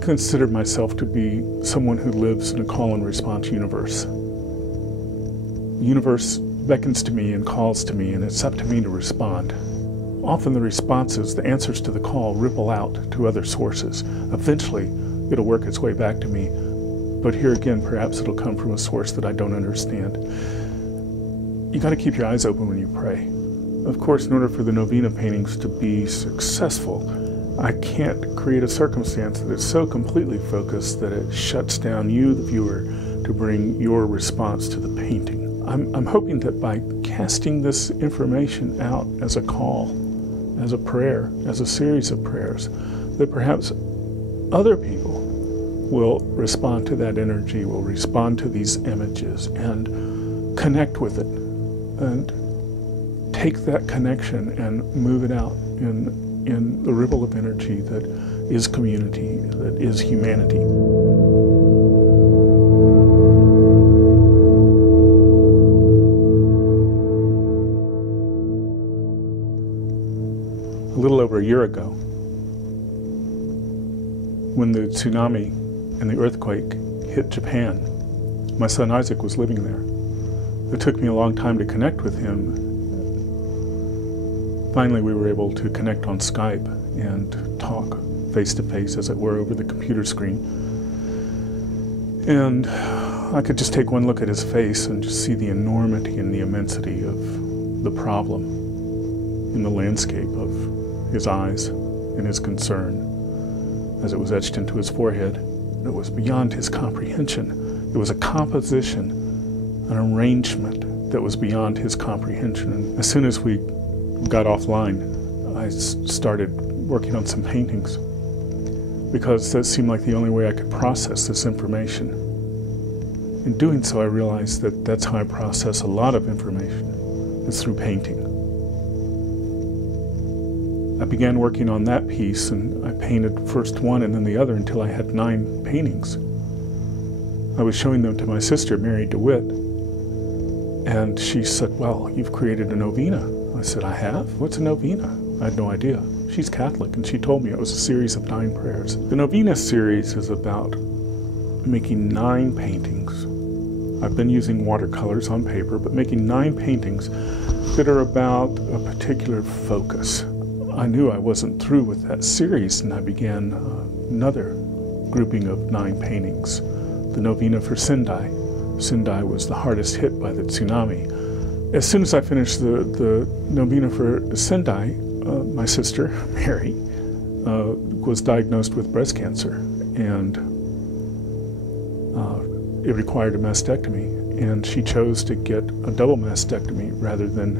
consider myself to be someone who lives in a call and response universe. The universe beckons to me and calls to me, and it's up to me to respond. Often the responses, the answers to the call, ripple out to other sources. Eventually, it'll work its way back to me, but here again, perhaps it'll come from a source that I don't understand. You got to keep your eyes open when you pray. Of course, in order for the novena paintings to be successful, I can't create a circumstance that is so completely focused that it shuts down you, the viewer, to bring your response to the painting. I'm hoping that by casting this information out as a call, as a prayer, as a series of prayers, that perhaps other people will respond to that energy, will respond to these images and connect with it and take that connection and move it out in the ripple of energy that is community, that is humanity. A little over a year ago, when the tsunami and the earthquake hit Japan, my son Isaac was living there. It took me a long time to connect with him. Finally, we were able to connect on Skype and talk face-to-face, as it were, over the computer screen. And I could just take one look at his face and just see the enormity and the immensity of the problem in the landscape of his eyes and his concern as it was etched into his forehead. It was beyond his comprehension. It was a composition, an arrangement that was beyond his comprehension. And as soon as we got offline, I started working on some paintings because that seemed like the only way I could process this information. In doing so, I realized that that's how I process a lot of information, is through painting. I began working on that piece, and I painted first one and then the other until I had 9 paintings. I was showing them to my sister, Daniel de Wit, and she said, "Well, you've created a novena." I said, "I have? What's a novena?" I had no idea. She's Catholic, and she told me it was a series of 9 prayers. The novena series is about making 9 paintings. I've been using watercolors on paper, but making 9 paintings that are about a particular focus. I knew I wasn't through with that series, and I began another grouping of 9 paintings. The novena for Sendai. Sendai was the hardest hit by the tsunami. As soon as I finished the novena for Sendai, my sister, Mary, was diagnosed with breast cancer, and it required a mastectomy, and she chose to get a double mastectomy rather than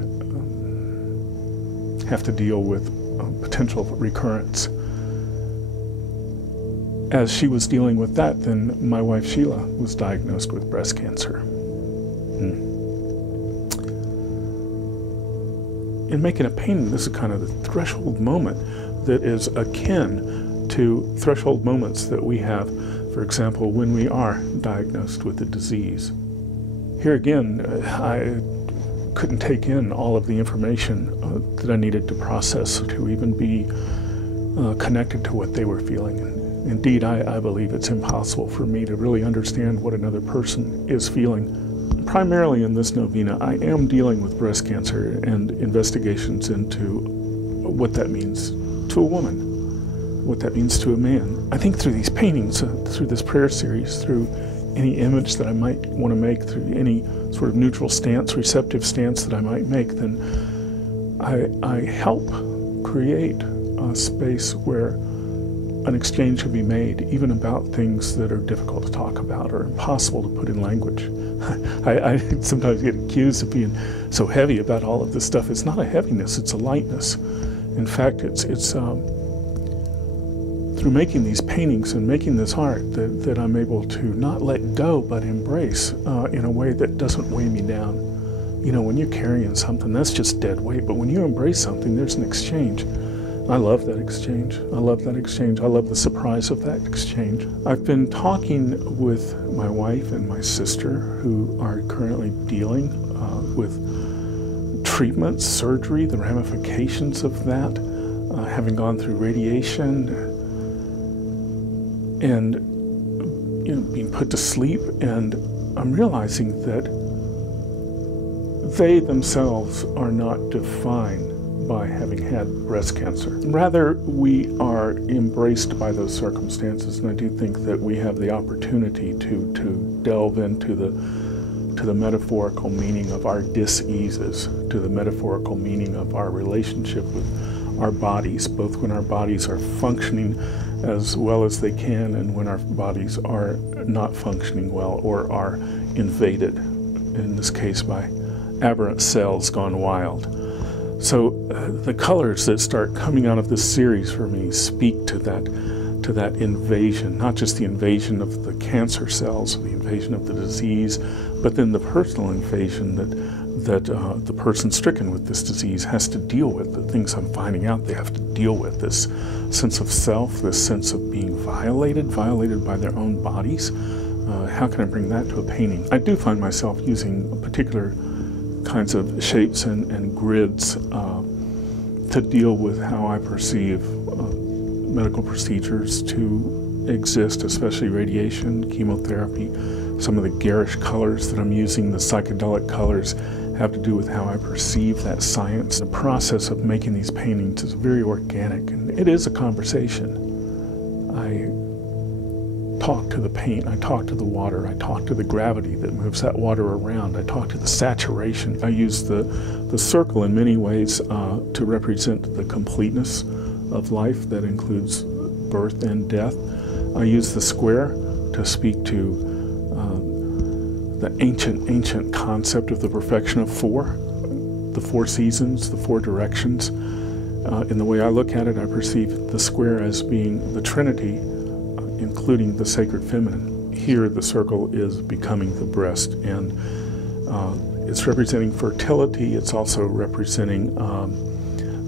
have to deal with potential recurrence. As she was dealing with that, then my wife Sheila was diagnosed with breast cancer. In making a painting, this is kind of the threshold moment that is akin to threshold moments that we have, for example, when we are diagnosed with a disease. Here again, I couldn't take in all of the information that I needed to process to even be connected to what they were feeling. Indeed, I believe it's impossible for me to really understand what another person is feeling. Primarily in this novena, I am dealing with breast cancer and investigations into what that means to a woman, what that means to a man. I think through these paintings, through this prayer series, through any image that I might want to make, through any sort of neutral stance, receptive stance that I might make, then I help create a space where an exchange can be made, even about things that are difficult to talk about or impossible to put in language. I sometimes get accused of being so heavy about all of this stuff. It's not a heaviness, it's a lightness. In fact, it's through making these paintings and making this art that I'm able to not let go, but embrace in a way that doesn't weigh me down. You know, when you're carrying something, that's just dead weight, but when you embrace something, there's an exchange. I love that exchange. I love that exchange. I love the surprise of that exchange. I've been talking with my wife and my sister, who are currently dealing with treatment, surgery, the ramifications of that, having gone through radiation, and being put to sleep, and I'm realizing that they themselves are not defined by having had breast cancer. Rather, we are embraced by those circumstances, and I do think that we have the opportunity to delve into the metaphorical meaning of our diseases, to the metaphorical meaning of our relationship with our bodies, both when our bodies are functioning as well as they can and when our bodies are not functioning well or are invaded, in this case by aberrant cells gone wild. So the colors that start coming out of this series for me speak to that invasion, not just the invasion of the cancer cells, the invasion of the disease, but then the personal invasion that the person stricken with this disease has to deal with, the things I'm finding out they have to deal with, this sense of self, this sense of being violated by their own bodies. How can I bring that to a painting? I do find myself using particular kinds of shapes and grids to deal with how I perceive medical procedures to exist, especially radiation, chemotherapy. Some of the garish colors that I'm using, the psychedelic colors, have to do with how I perceive that science. The process of making these paintings is very organic, and it is a conversation. I talk to the paint, I talk to the water, I talk to the gravity that moves that water around, I talk to the saturation. I use the circle in many ways to represent the completeness of life that includes birth and death. I use the square to speak to the ancient concept of the perfection of four, the four seasons, the four directions. In the way I look at it, I perceive the square as being the Trinity, including the sacred feminine. Here the circle is becoming the breast, and it's representing fertility. It's also representing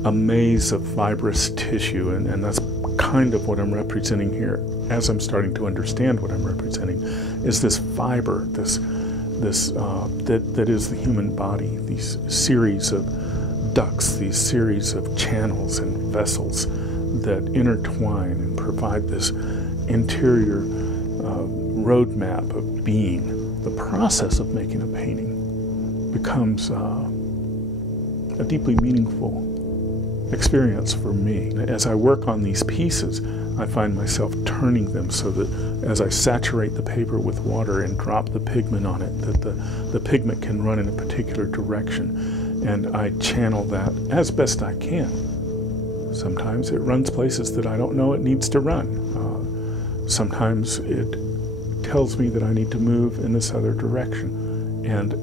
a maze of fibrous tissue, and that's kind of what I'm representing here as I'm starting to understand what I'm representing, is this fiber, that is the human body, these series of ducts, these series of channels and vessels that intertwine and provide this interior roadmap of being. The process of making a painting becomes a deeply meaningful experience for me. As I work on these pieces, I find myself turning them so that as I saturate the paper with water and drop the pigment on it, that the pigment can run in a particular direction, and I channel that as best I can. Sometimes it runs places that I don't know it needs to run. Sometimes it tells me that I need to move in this other direction. And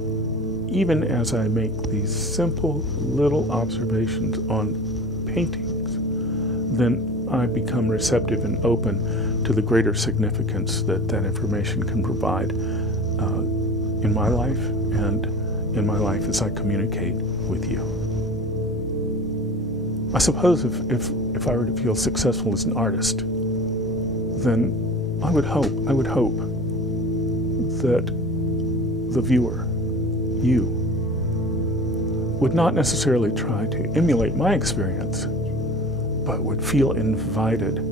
even as I make these simple little observations on paintings, then I become receptive and open to the greater significance that that information can provide in my life and in my life as I communicate with you. I suppose if I were to feel successful as an artist, then I would hope that the viewer, you, would not necessarily try to emulate my experience, but would feel invited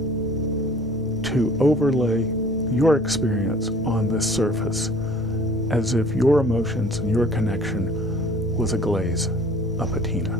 to overlay your experience on this surface as if your emotions and your connection was a glaze, a patina.